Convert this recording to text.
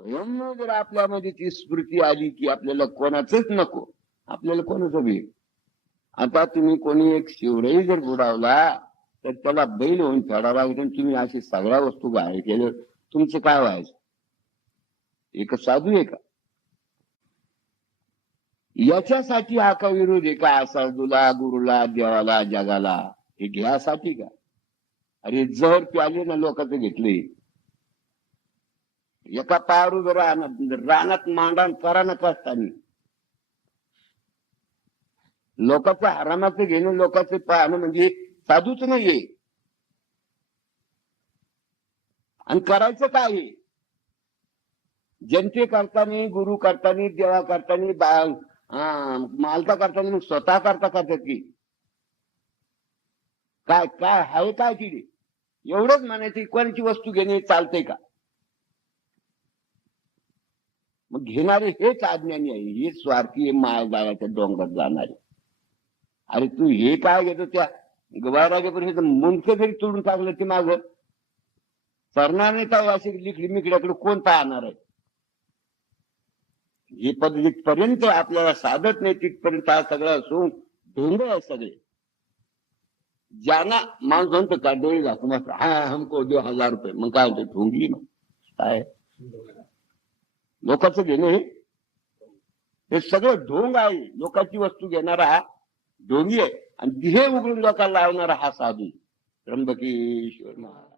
स्वयं जर आपल्यामध्ये ती स्मृती आली की आपल्याला कोणाचंच नको आपल्याला कोणाचं बी. आता तुम्ही कोणी एक शिवराई जर बुडावला तर त्याला बैल होऊन चढावा तुम्ही अशी सगळ्या वस्तू बाहेर केल्या तुमचं काय व्हायचं? एक साधू आहे का? याच्यासाठी हा का विरोध आहे का? साधूला गुरुला देवाला जगाला? हे घ्यासाठी का? अरे जर प्याले ना लोकांचं घेतले. एका पायावर जर रानात रानात मांडान करानच असताना. लोकांचं हरामाचं घेणं लोकांचं पाहणं म्हणजे साधूच नाहीये. आणि करायचं काय आहे. जनते करताना गुरु करताना देवा करताना बाळ मालता करताना मग स्वतः करता करतात की. काय काय हवे काय तिथे? एवढंच म्हणायचं कोणाची वस्तू घेणे चालते का? मग घेणारे हेच अज्ञानी आहे. हे स्वार्थी आहे डोंगरात जाणारे. अरे तू हे काय घेतो त्या गवाराच्या परिषद मुंडकं जरी तोडून टाकलं ते माग सरणार नाही काय अशी लिखली मिकड्याकडे कोण पाहणार आहे? हे पद जिथपर्यंत आपल्याला साधत नाही तिथपर्यंत हा सगळं असून ढोंग आहे सगळे. ज्यांना माणूस म्हणतो का डोळे घासून हा हमको दो हजार रुपये मग काय होतं ढोंगी मग. काय? लोकांचं घेणे हे सगळं ढोंग आहे. लोकांची वस्तू घेणारा हा ढोंगी आहे. आणि दिहे उघडून लोकांना लावणारा हा साधू. त्र्यंबकेश्वर महाराज.